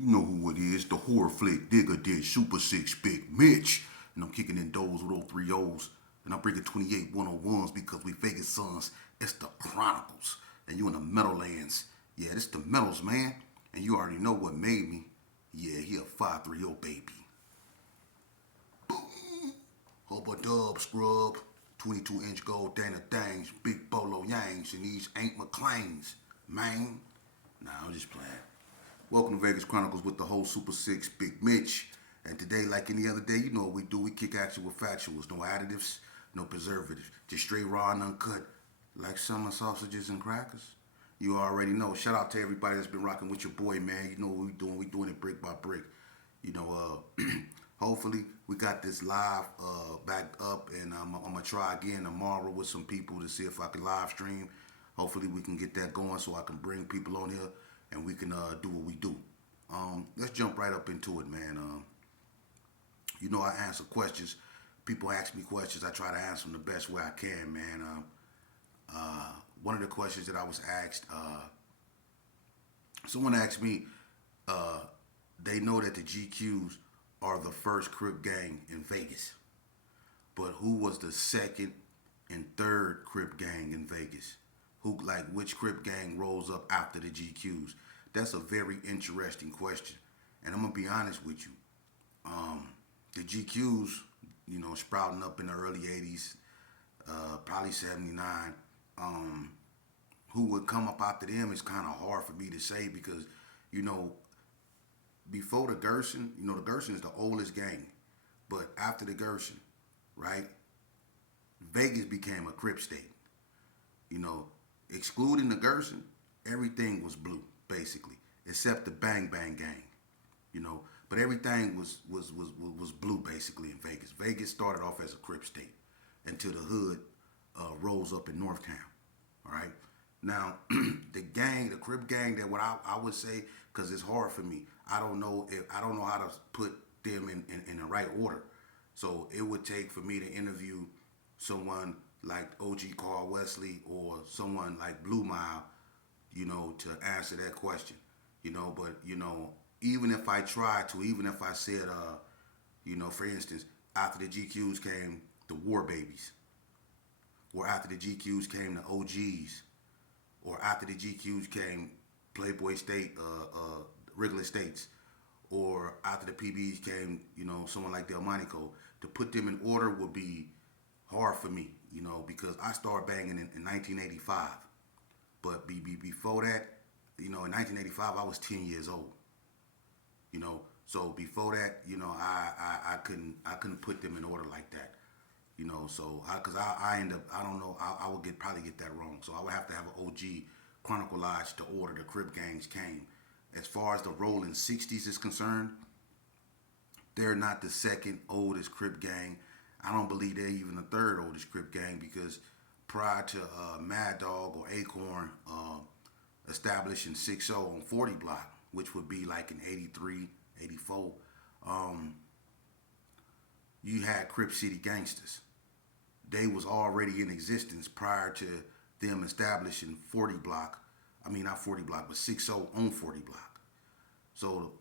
You know who it is, the horror flick, digger dish, super six, big Mitch. And I'm kicking in those with all three O's. And I'm bringing 28 101s because we Vegas sons. It's the Chronicles. And you in the Meadowlands. Yeah, this the Metals, man. And you already know what made me. Yeah, he a 530 baby. Hubba dub scrub. 22-inch gold Dana Dangs, big bolo yangs, and these ain't McLean's, man. Nah, I'm just playing. Welcome to Vegas Chronicles with the whole Super Six, Big Mitch. And today, like any other day, you know what we do. We kick action with factuals. No additives, no preservatives. Just straight raw and uncut. Like summer sausages and crackers. You already know. Shout out to everybody that's been rocking with your boy, man. You know what we doing. We doing it brick by brick. You know, hopefully we got this live back up. And I'm going to try again tomorrow with some people to see if I can live stream. Hopefully we can get that going so I can bring people on here and we can do what we do. Let's jump right up into it, man. You know, I answer questions. People ask me questions. I try to answer them the best way I can, man. One of the questions that I was asked, someone asked me, they know that the GQs are the first Crip gang in Vegas, but who was the second and third Crip gang in Vegas? Which Crip gang rolls up after the GQs? That's a very interesting question, and I'm gonna be honest with you. The GQs, you know, sprouting up in the early '80s, probably '79. Who would come up after them is kind of hard for me to say because, you know, before the Gerson, you know, the Gerson is the oldest gang, but after the Gerson, right, Vegas became a Crip state. You know, excluding the Gerson, everything was blue basically, except the Bang Bang gang. You know, but everything was blue basically in Vegas. Vegas started off as a Crip state until the hood rose up in Northtown. All right. Now, the Crip gang, that what I would say, because it's hard for me. I don't know how to put them in the right order. So it would take for me to interview someone like OG Carl Wesley or someone like Blue Mile, you know, to answer that question. You know, but you know, even if I tried to, even if I said, you know, for instance, after the GQs came the War Babies, or after the GQs came the OGs, or after the GQs came Playboy State, Wrigley States, or after the PBs came, you know, someone like Delmonico, to put them in order would be hard for me, you know, because I started banging in 1985. But before that, you know, in 1985, I was 10 years old, you know. So before that, you know, I couldn't put them in order like that. You know, so I end up, I don't know, I would probably get that wrong. So I would have to have an OG chronicleize the order the Crip gangs came. As far as the rolling 60s is concerned, they're not the second oldest Crip gang. I don't believe they're even the third oldest Crip gang because prior to Mad Dog or Acorn establishing 6-0 on 40 block, which would be like in 83, 84, you had Crip City Gangsters. They was already in existence prior to them establishing 40 block. I mean, not 40 block, but 6-0 on 40 block. So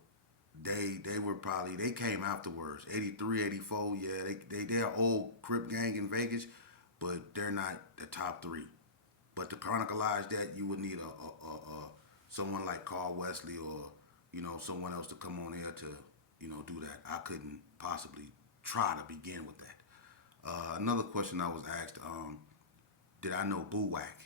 they were probably, they came afterwards. 83, 84, yeah, they're old Crip gang in Vegas, but they're not the top three. But to chronicleize that, you would need a someone like Carl Wesley or, you know, someone else to come on here to, you know, do that. I couldn't possibly try to begin with that. Another question I was asked, did I know Buack?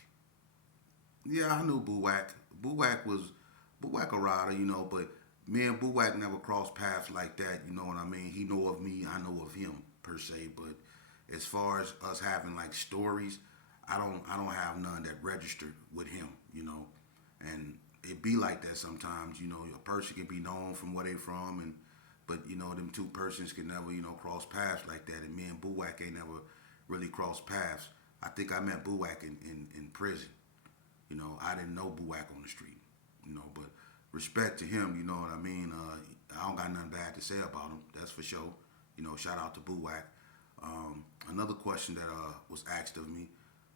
Yeah, I knew Buack. Buack a rider, you know, but me and Buack never crossed paths like that, you know what I mean? He know of me, I know of him per se, but as far as us having like stories, I don't have none that registered with him, you know. And it be like that sometimes, you know, a person can be known from where they from and but you know, them two persons can never, you know, cross paths like that. And me and Buack ain't never really crossed paths. I think I met Buack in prison. You know, I didn't know Buack on the street. You know, but respect to him, you know what I mean? I don't got nothing bad to say about him, that's for sure. You know, shout out to Buack. Another question that was asked of me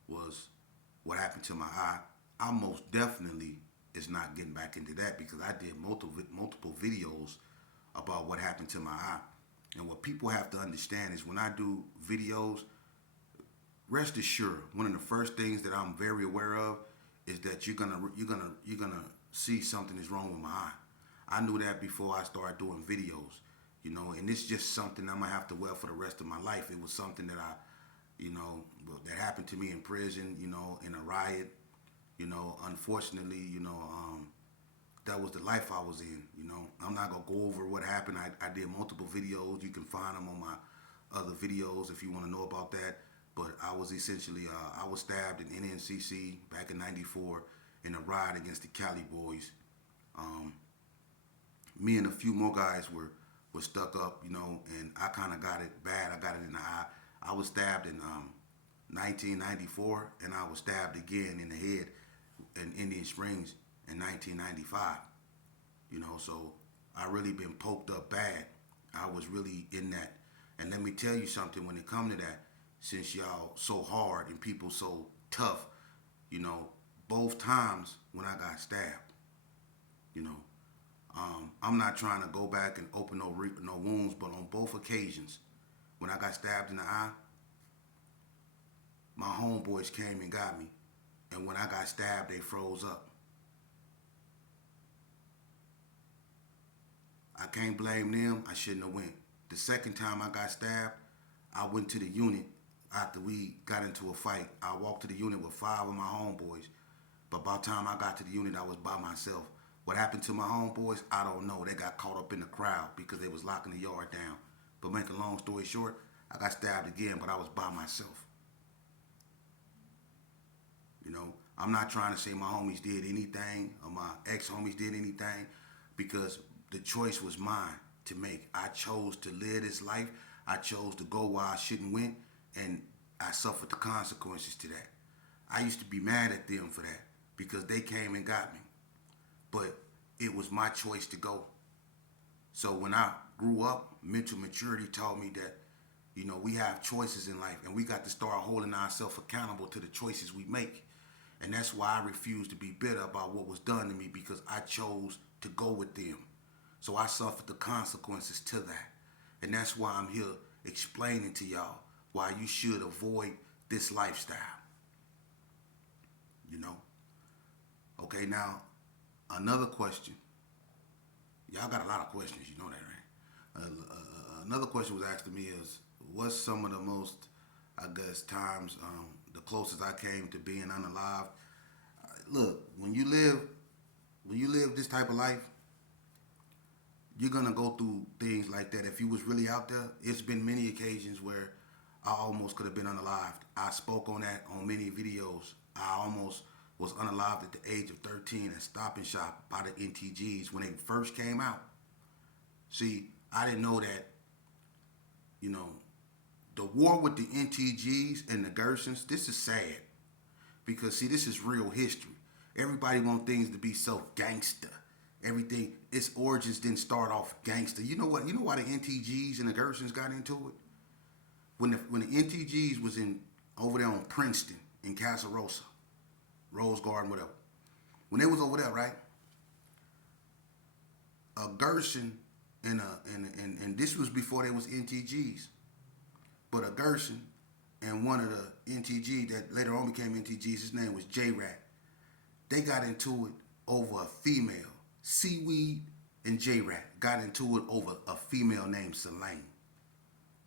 was what happened to my eye. I most definitely is not getting back into that because I did multiple videos about what happened to my eye. And what people have to understand is when I do videos, rest assured, one of the first things that I'm very aware of is that you're gonna see something is wrong with my eye. I knew that before I started doing videos, and it's just something I'm gonna have to wear for the rest of my life. It was something that that happened to me in prison, in a riot, unfortunately, that was the life I was in. I'm not gonna go over what happened. I did multiple videos. You can find them on my other videos if you want to know about that. But I was essentially I was stabbed in NNCC back in '94 in a riot against the Cali Boys. Me and a few more guys were stuck up, and I kind of got it bad. I got it in the eye. I was stabbed in 1994, and I was stabbed again in the head in Indian Springs in 1995. So I really been poked up bad. I was really in that. And let me tell you something, when it come to that, since y'all so hard and people so tough, both times when I got stabbed, I'm not trying to go back and open no wounds, but on both occasions, when I got stabbed in the eye, my homeboys came and got me. And when I got stabbed, they froze up. I can't blame them. I shouldn't have went. The second time I got stabbed, I went to the unit after we got into a fight. I walked to the unit with 5 of my homeboys. But by the time I got to the unit, I was by myself. What happened to my homeboys, I don't know. They got caught up in the crowd because they was locking the yard down. But make a long story short, I got stabbed again, but I was by myself. I'm not trying to say my homies did anything or my ex-homies did anything because the choice was mine to make. I chose to live this life. I chose to go where I shouldn't went, and I suffered the consequences to that. I used to be mad at them for that because they came and got me. But it was my choice to go. So when I grew up, mental maturity taught me that, we have choices in life, and we got to start holding ourselves accountable to the choices we make. And that's why I refuse to be bitter about what was done to me because I chose to go with them. So I suffered the consequences to that. And that's why I'm here explaining to y'all why you should avoid this lifestyle. Okay, now, another question. Y'all got a lot of questions, you know that, right? Another question was asked to me is, what's some of the most, I guess, times, the closest I came to being unalived? Look, when you live this type of life, you're gonna go through things like that. If you was really out there, it's been many occasions where I almost could have been unalived. I spoke on that on many videos. I almost was unalived at the age of 13 at Stop and Shop by the NTGs when they first came out. See, I didn't know that, the war with the NTGs and the Gersons, this is sad. Because, see, this is real history. Everybody want things to be so gangster. Everything, its origins didn't start off gangster. You know what? You know why the NTGs and the Gersons got into it? When the NTGs was over there on Princeton, in Casa Rosa, Rose Garden, whatever. When they was over there, right? A Gerson and this was before they was NTGs. But a Gerson and one of the NTG that later on became NTGs, his name was J-Rat. They got into it over a female. Seaweed and J-Rat got into it over a female named Selene.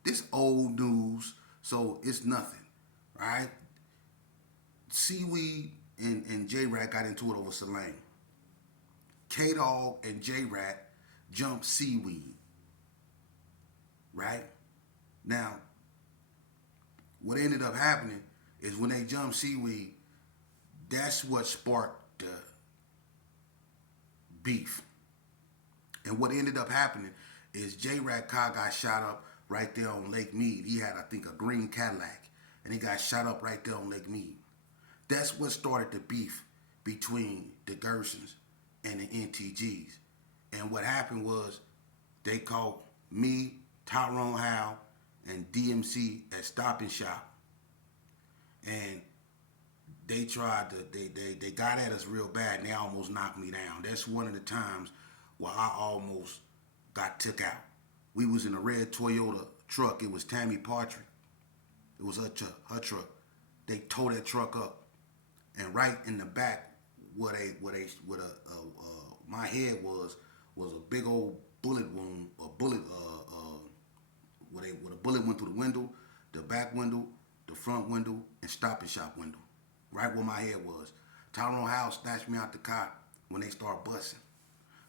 This old news, so it's nothing, right? Seaweed and J-Rat got into it over Selene. K-Dog and J-Rat jumped Seaweed, right? Now, what ended up happening is when they jumped Seaweed, that's what sparked the beef. And what ended up happening is J-Rat car got shot up right there on Lake Mead. He had, I think, a green Cadillac, and he got shot up right there on Lake Mead. That's what started the beef between the Gersons and the NTGs. And what happened was they caught me, Tyrone Howe, and DMC at Stop and Shop. And they tried to they got at us real bad and they almost knocked me down. That's one of the times where I almost got took out. We was in a red Toyota truck. It was Tammy Partridge. It was her truck. They towed that truck up, and right in the back, my head was a big old bullet wound, a bullet where a bullet went through the window, the back window, the front window, and Stop and Shop window, right where my head was. Tyrone House snatched me out the car when they started busting.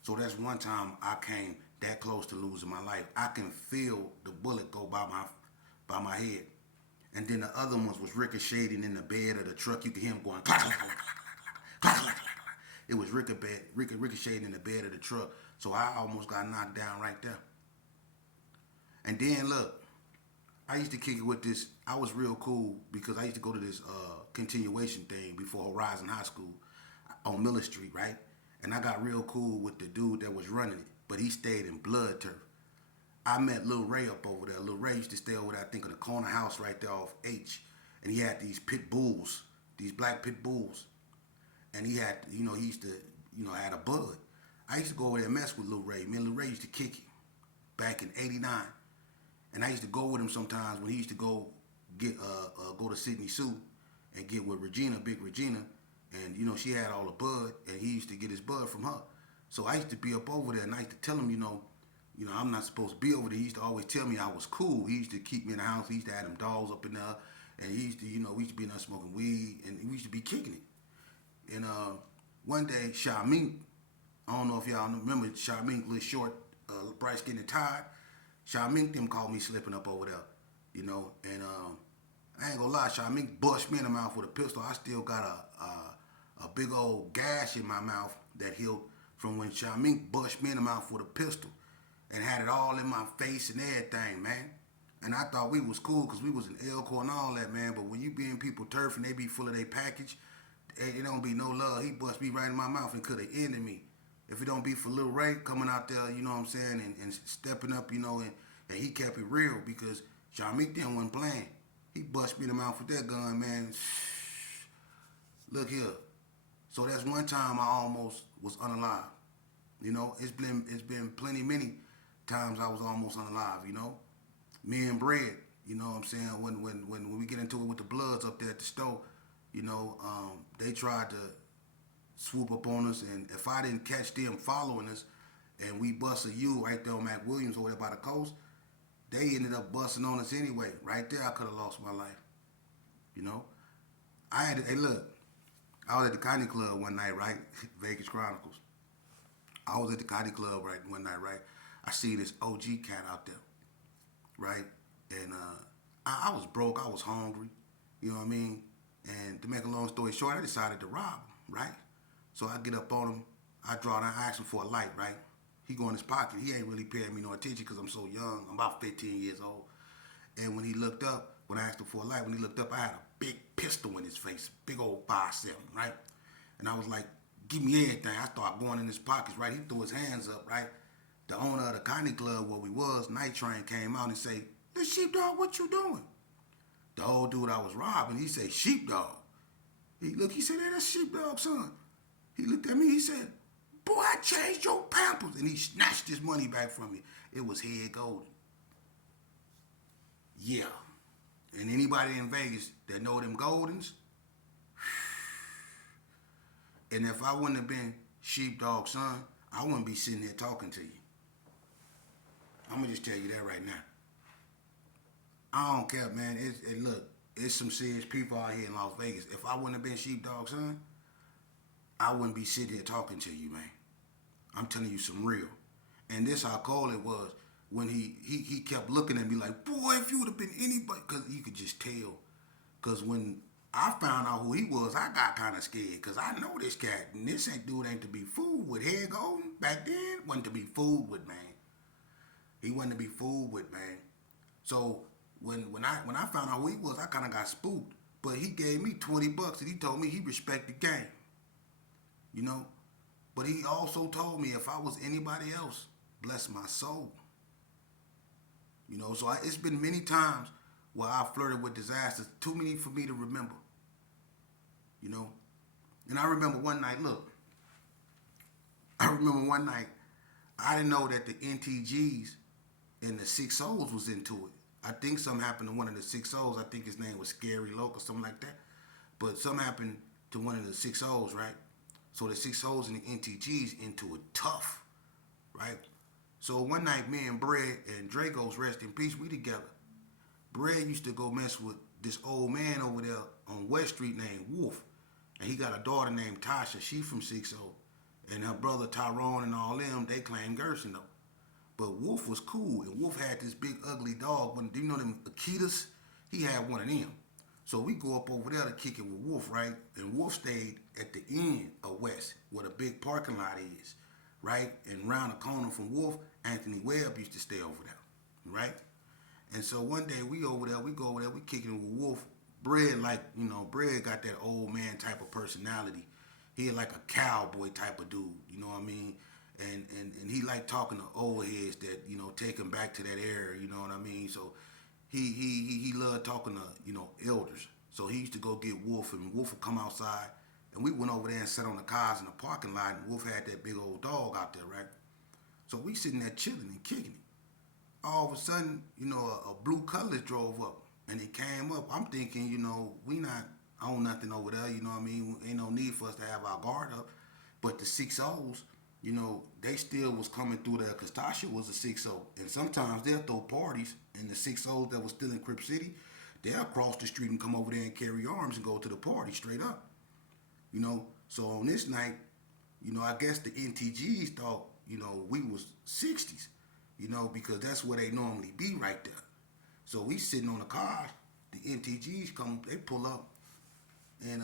So that's one time I came that close to losing my life. I can feel the bullet go by my head. And then the other ones was ricocheting in the bed of the truck. You could hear him going clack, clack, clack, clack, clack, clack, clack, clack. It was ricocheting in the bed of the truck. So I almost got knocked down right there. And then look, I used to kick it with this. I was real cool because I used to go to this continuation thing before Horizon High School on Miller Street, right? And I got real cool with the dude that was running it, but he stayed in Blood Turf. I met Lil Ray up over there. Lil Ray used to stay over there, I think, in the corner house right there off H. And he had these pit bulls, these black pit bulls. And he had, he used to, had a bud. I used to go over there and mess with Lil Ray. Me and Lil Ray used to kick it back in '89. And I used to go with him sometimes when he used to go to Sydney Sue and get with Regina, Big Regina. And, she had all the bud, and he used to get his bud from her. So I used to be up over there, and I used to tell him, I'm not supposed to be over there. He used to always tell me I was cool. He used to keep me in the house. He used to have them dolls up in there. And he used to, we used to be in there smoking weed, and we used to be kicking it. And one day, Shamink, I don't know if y'all remember Shamink, little short, bright skinned and tired. Shamink them called me slipping up over there, and I ain't gonna lie, Shamink bust me in the mouth with a pistol. I still got a big old gash in my mouth that healed from when Shamink bust me in the mouth with a pistol and had it all in my face and everything, man. And I thought we was cool because we was in Elko and all that, man. But when you be in people turf and they be full of their package, it don't be no love. He bust me right in my mouth and could have ended me. If it don't be for Lil Ray coming out there, you know what I'm saying, and stepping up, and he kept it real because Shamik then wasn't playing. He bust me in the mouth with that gun, man. Look here. So that's one time I almost was unalive. It's been many times I was almost unalive, Me and Bread, you know what I'm saying? When we get into it with the Bloods up there at the store, they tried to swoop up on us, and if I didn't catch them following us and we bust a U right there on Mac Williams over there by the coast, they ended up busting on us anyway. Right there, I could have lost my life. Hey, look, I was at the Coney Club one night, right? Vegas Chronicles. I was at the Coney Club one night, right? I see this OG cat out there, right? And I was broke, I was hungry, you know what I mean? And to make a long story short, I decided to rob him, right? So I get up on him, I draw down, I ask him for a light, right? He go in his pocket, he ain't really paying me no attention because I'm so young, I'm about 15 years old. And when he looked up, when I asked him for a light, when he looked up, I had a big pistol in his face, big old 5.7, right? And I was like, give me everything. I started going in his pockets, right? He threw his hands up, right? The owner of the Coney Club where we was, Night Train, came out and say, "This sheepdog, what you doing?" The old dude I was robbing, he said, "Sheepdog." He said, "Hey, that's sheepdog, son." He looked at me, he said, "Boy, I changed your pampers." And he snatched his money back from me. It was head golden. Yeah. And anybody in Vegas that know them Goldens, and if I wouldn't have been sheepdog, son, I wouldn't be sitting here talking to you. I'm going to just tell you that right now. I don't care, man. Look, it's some serious people out here in Las Vegas. If I wouldn't have been sheepdog, son, I wouldn't be sitting here talking to you, man. I'm telling you some real. And this how cold it was when he kept looking at me like, boy, if you would have been anybody, because you could just tell. Because when I found out who he was, I got kind of scared because I know this cat, and this dude ain't to be fooled with. Head golden back then wasn't to be fooled with, man. He wasn't to be fooled with, man. So when I found out who he was, I kind of got spooked. But he gave me $20 and he told me he respect the game, But he also told me if I was anybody else, bless my soul. So it's been many times where I flirted with disasters, too many for me to remember. you know. And I remember one night, look, I remember one night, I didn't know that the NTGs and the 6 O's was into it. I think something happened to one of the 6 O's. I think his name was Scary Loke or something like that. But something happened to one of the 6 O's, right? So the 6 O's and the NTGs into it tough, right? So one night, me and Bread and Draco's rest in peace, we together. Bread used to go mess with this old man over there on West Street named Wolf. And he got a daughter named Tasha. She from 6 O. And her brother Tyrone and all them, they claim Gerson though. But Wolf was cool, and Wolf had this big ugly dog. When you know them Akitas, he had one of them. So we go up over there to kick it with Wolf, right? And Wolf stayed at the end of West, where the big parking lot is, right? And round the corner from Wolf, Anthony Webb used to stay over there, right? And so one day we over there, we go over there, we kicking it with Wolf. Bread, like, you know, Bread got that old man type of personality. He like a cowboy type of dude, you know what I mean? And he like talking to old heads that, you know, take him back to that era, you know what I mean? So he loved talking to, you know, elders. So he used to go get Wolf, and Wolf would come outside, and we went over there and sat on the cars in the parking lot, and Wolf had that big old dog out there, right? So we sitting there chilling and kicking it. All of a sudden, you know, a blue Cutlass drove up, and it came up. I'm thinking, you know, we not on nothing over there, you know what I mean? Ain't no need for us to have our guard up. But the 6 O's, you know, they still was coming through there because Tasha was a 6 O. And sometimes they'll throw parties, and the 6 O's that was still in Crip City, they'll cross the street and come over there and carry arms and go to the party straight up. You know, so on this night, you know, I guess the NTGs thought, you know, we was 60s, you know, because that's where they normally be right there. So we sitting on the car, the NTGs come, they pull up, and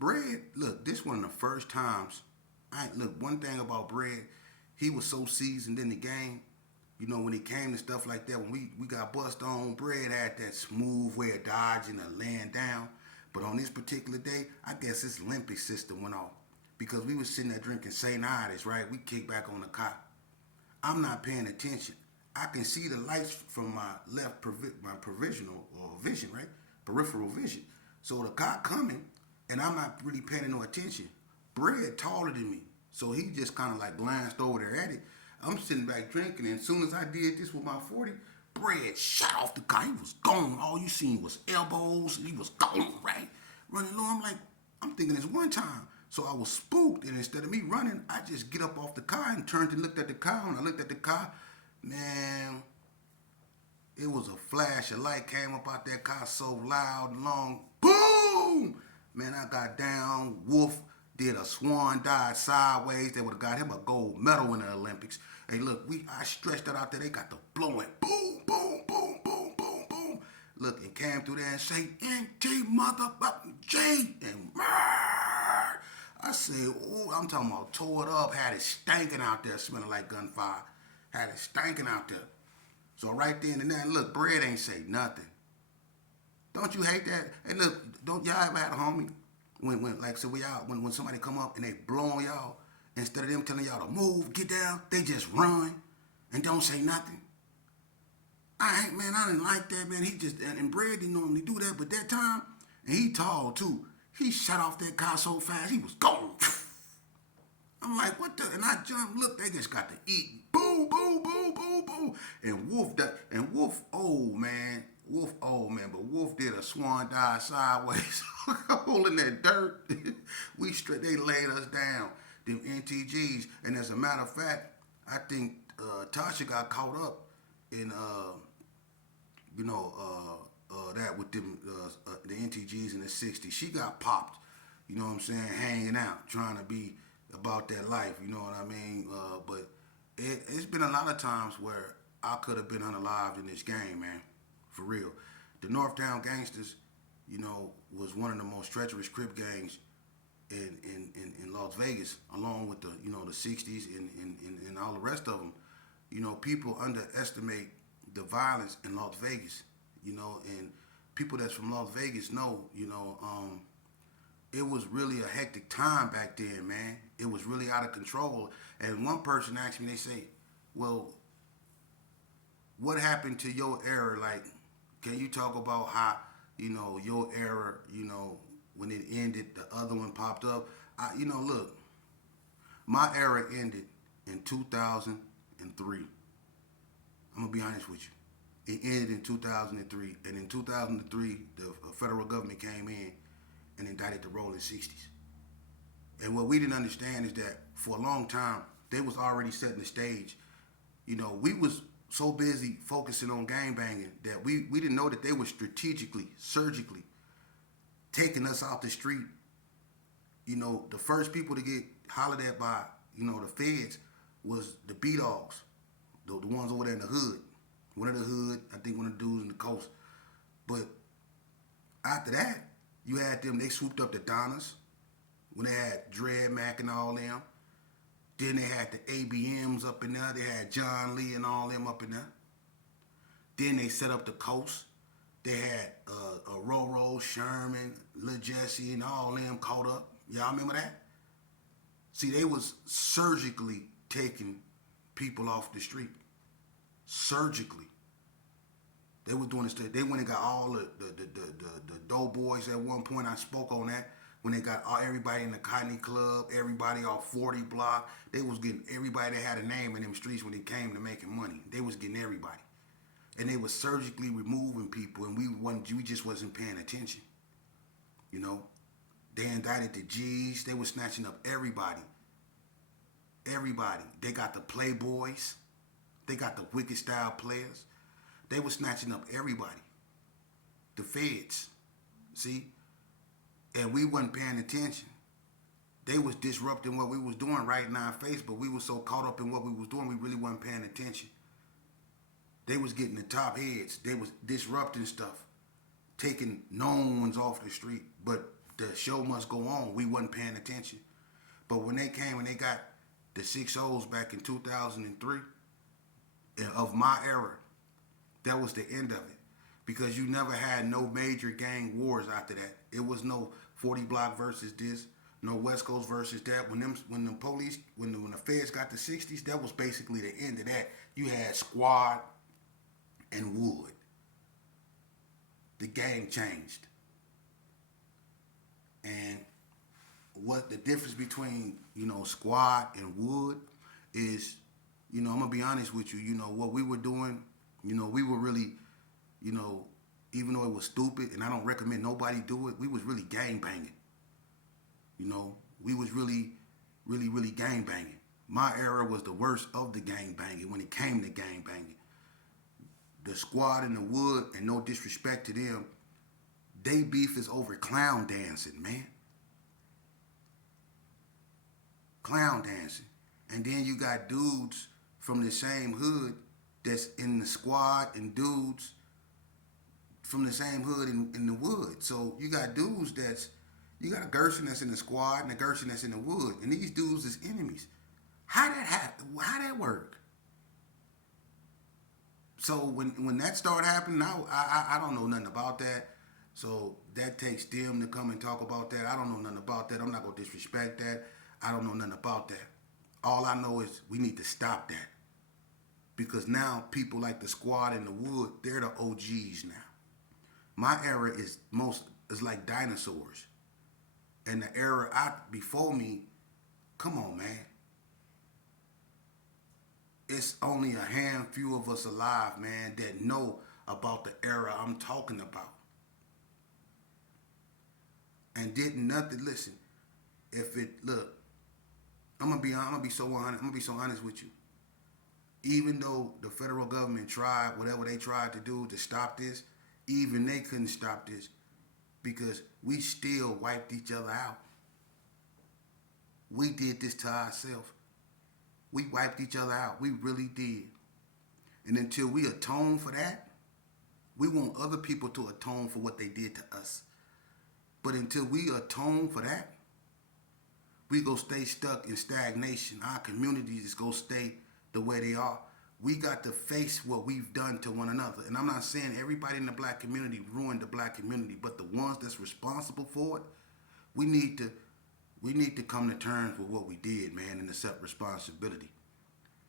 Bread, look, this one of the first times. Look, one thing about Bread, he was so seasoned in the game. You know, when it came to stuff like that, when we got bust on, Bread had that smooth way of dodging and laying down. But on this particular day, I guess his limbic system went off because we was sitting there drinking St. Ides, right? We kicked back on the cot. I'm not paying attention. I can see the lights from my left, my provisional or vision, right? Peripheral vision. So the cop coming, and I'm not really paying no attention. Bread taller than me, so he just kind of like glanced over there at it. I'm sitting back drinking, and as soon as I did this with my 40, Bread shot off the car. He was gone. All you seen was elbows, and he was gone, right? Running low. I'm thinking this one time. So I was spooked, and instead of me running, I just get up off the car and turned and looked at the car. When I looked at the car, man, it was a flash. A light came up out that car so loud and long. Boom! Man, I got down. Wolf did a swan dive sideways. They would have got him a gold medal in the Olympics. Hey, look, I stretched that out there. They got the blowing. Boom, boom, boom, boom, boom, boom. Look, and came through there and say, NT motherfucking J. And I said, oh, I'm talking about tore it up. Had it stanking out there, smelling like gunfire. Had it stanking out there. So right then and there, look, Bread ain't say nothing. Don't you hate that? Hey, look, don't y'all ever had a homie when like so when somebody come up and they blow on y'all, instead of them telling y'all to move, get down, they just run and don't say nothing. I didn't like that, man. He just and Bread didn't normally do that, but that time, and he tall too. He shot off that car so fast, he was gone. I'm like, what the? And I jumped. Look, they just got to eat. Boom, boom, boom, boom, boom. And Wolf, old man. But Wolf did a swan dive sideways, holding that dirt. They laid us down, them NTGs. And as a matter of fact, I think Tasha got caught up in, that with them, the NTGs in the 60s. She got popped, you know what I'm saying, hanging out, trying to be about that life, you know what I mean? But it's been a lot of times where I could have been unalived in this game, man. For real. The Northtown Gangsters, you know, was one of the most treacherous Crip gangs in Las Vegas, along with the, you know, the 60s and all the rest of them. You know, people underestimate the violence in Las Vegas, you know, and people that's from Las Vegas know, you know, it was really a hectic time back then, man. It was really out of control. And one person asked me, they say, well, what happened to your era? Like, can you talk about how, you know, your era, you know, when it ended, the other one popped up. Look, my era ended in 2003. I'm gonna be honest with you. It ended in 2003, and in 2003, the federal government came in and indicted the rolling 60s. And what we didn't understand is that for a long time, they was already setting the stage. We was so busy focusing on gang banging that we didn't know that they were strategically, surgically taking us out the street. The first people to get hollered at by, the feds was the B-Dogs, the ones over there in the hood. One of the hood, I think one of the dudes in the coast. But after that, you had them, they swooped up the Donnas when they had Dread Mac and all them. Then they had the ABMs up in there. They had John Lee and all them up in there. Then they set up the coast. They had Roro, Sherman, Lil Jesse, and all them caught up. Y'all remember that? See, they was surgically taking people off the street. Surgically. They was doing this. They went and got all the doughboys at one point. I spoke on that. When they got everybody in the Coney Club, everybody off 40 block, they was getting everybody that had a name in them streets when it came to making money. They was getting everybody. And they was surgically removing people, and we just wasn't paying attention. They indicted the G's. They was snatching up everybody. Everybody. They got the Playboys. They got the Wicked Style players. They was snatching up everybody. The feds. See? And we wasn't paying attention. They was disrupting what we was doing right in our face, but we was so caught up in what we was doing, we really wasn't paying attention. They was getting the top heads. They was disrupting stuff, taking known ones off the street. But the show must go on. We wasn't paying attention. But when they came and they got the 6-0s back in 2003, of my era, that was the end of it. Because you never had no major gang wars after that. It was no 40 block versus this, no West Coast versus that. When the feds got the 60s, that was basically the end of that. You had Squad and Wood. The gang changed. And what the difference between, Squad and Wood is, I'm gonna be honest with you, what we were doing, we were really, even though it was stupid and I don't recommend nobody do it, we was really gang banging. We was really, really, really gang banging. My era was the worst of the gang banging when it came to gang banging. The Squad and the Wood, and no disrespect to them, they beef is over clown dancing, man. Clown dancing. And then you got dudes from the same hood that's in the Squad and dudes from the same hood in the Wood. So you got dudes you got a Gershon that's in the Squad and a Gershon that's in the Wood. And these dudes is enemies. How that happen? How that work? So when that started happening, I don't know nothing about that. So that takes them to come and talk about that. I don't know nothing about that. I'm not going to disrespect that. I don't know nothing about that. All I know is we need to stop that. Because now people like the Squad and the Wood, they're the OGs now. My era is like dinosaurs. And the era before me, come on, man. It's only a handful of us alive, man, that know about the era I'm talking about. And didn't nothing listen. I'm gonna be so honest with you. Even though the federal government tried whatever they tried to do to stop this, even they couldn't stop this because we still wiped each other out. We did this to ourselves. We wiped each other out. We really did. And until we atone for that, we want other people to atone for what they did to us. But until we atone for that, we go stay stuck in stagnation. Our communities is go stay the way they are. We got to face what we've done to one another. And I'm not saying everybody in the black community ruined the black community, but the ones that's responsible for it, we need to come to terms with what we did, man, and accept responsibility.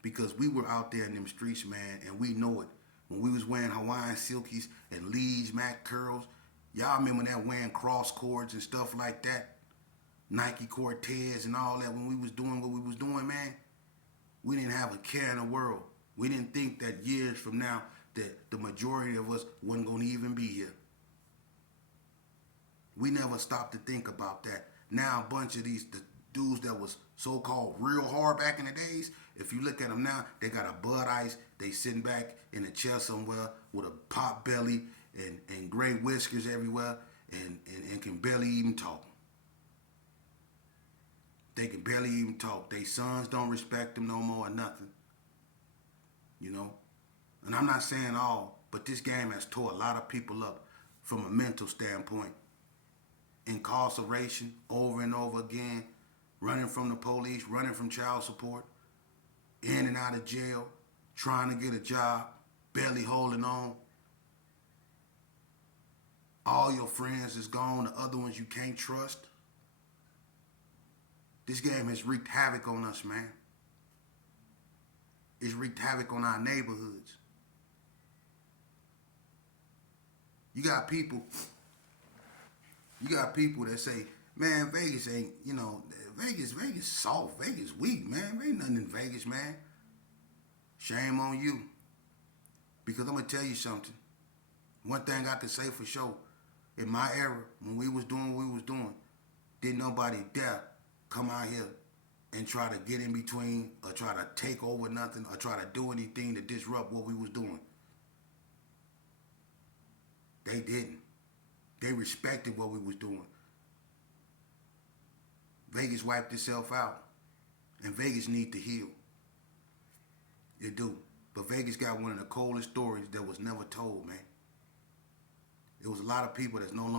Because we were out there in them streets, man, and we know it. When we was wearing Hawaiian silkies and Lee's Mac curls, Y'all remember that wearing cross cords and stuff like that? Nike Cortez and all that when we was doing what we was doing, man? We didn't have a care in the world. We didn't think that years from now that the majority of us wasn't going to even be here. We never stopped to think about that. Now a bunch of the dudes that was so-called real hard back in the days, if you look at them now, they got a Bud Ice, they sitting back in a chair somewhere with a pot belly and gray whiskers everywhere and can barely even talk. They can barely even talk. They sons don't respect them no more or nothing. You know? And I'm not saying all, but this game has tore a lot of people up from a mental standpoint. Incarceration over and over again, running from the police, running from child support, in and out of jail, trying to get a job, barely holding on. All your friends is gone, the other ones you can't trust. This game has wreaked havoc on us, man. It's wreaked havoc on our neighborhoods. You got people that say, man, Vegas ain't, Vegas soft, Vegas weak, man. There ain't nothing in Vegas, man. Shame on you. Because I'm going to tell you something. One thing I can say for sure, in my era, when we was doing what we was doing, didn't nobody dare come out here and try to get in between or try to take over nothing or try to do anything to disrupt what we was doing. They didn't. They respected what we was doing. Vegas wiped itself out. And Vegas need to heal. It do. But Vegas got one of the coldest stories that was never told, man. It was a lot of people that's no longer